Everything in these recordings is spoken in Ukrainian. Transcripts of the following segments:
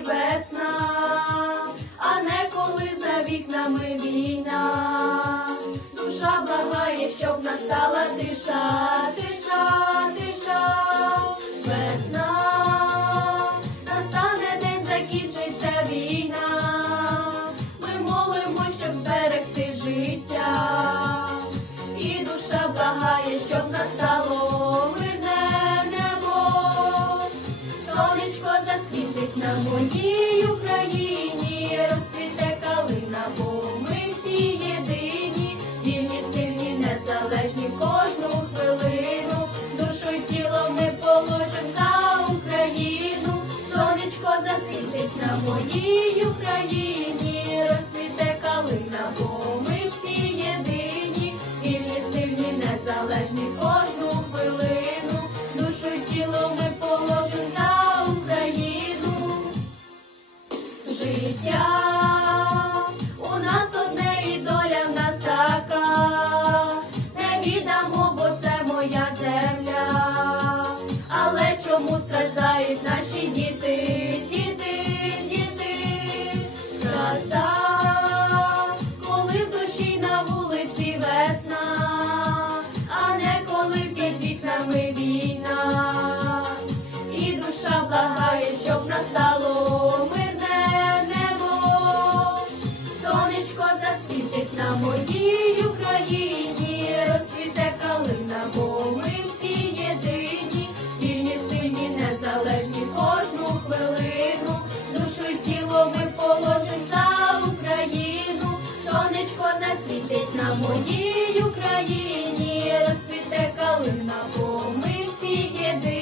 і весна, а не коли за вікнами війна, душа благає, щоб настала тиша, тиша, тиша. Моїй Україні, розцвіте калина, бо ми всі єдині, вільні, сильні, незалежні кожну хвилину, душу тіло ми положимо за Україну. Життя благає, щоб настало мирне небо. Сонечко засвітить на моїй Україні, розцвіте калина, бо ми всі єдині, вільні, сильні, незалежні кожну хвилину. Душу й тіло ми положим за Україну. Сонечко засвітить на моїй Україні, розцвіте калина, бо ми всі єдині,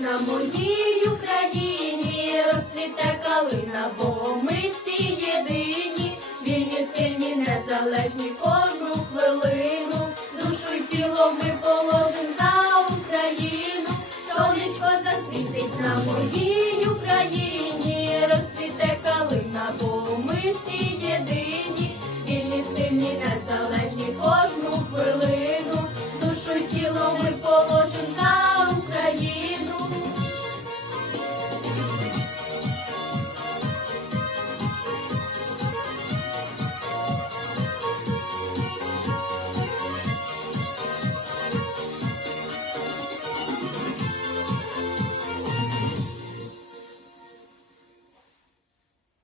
на моїй Україні, розцвіте калина, бо ми всі єдині, вільні, сильні, незалежні кожну хвилину, душу й тіло ми положим за Україну, сонечко засвітить на моїй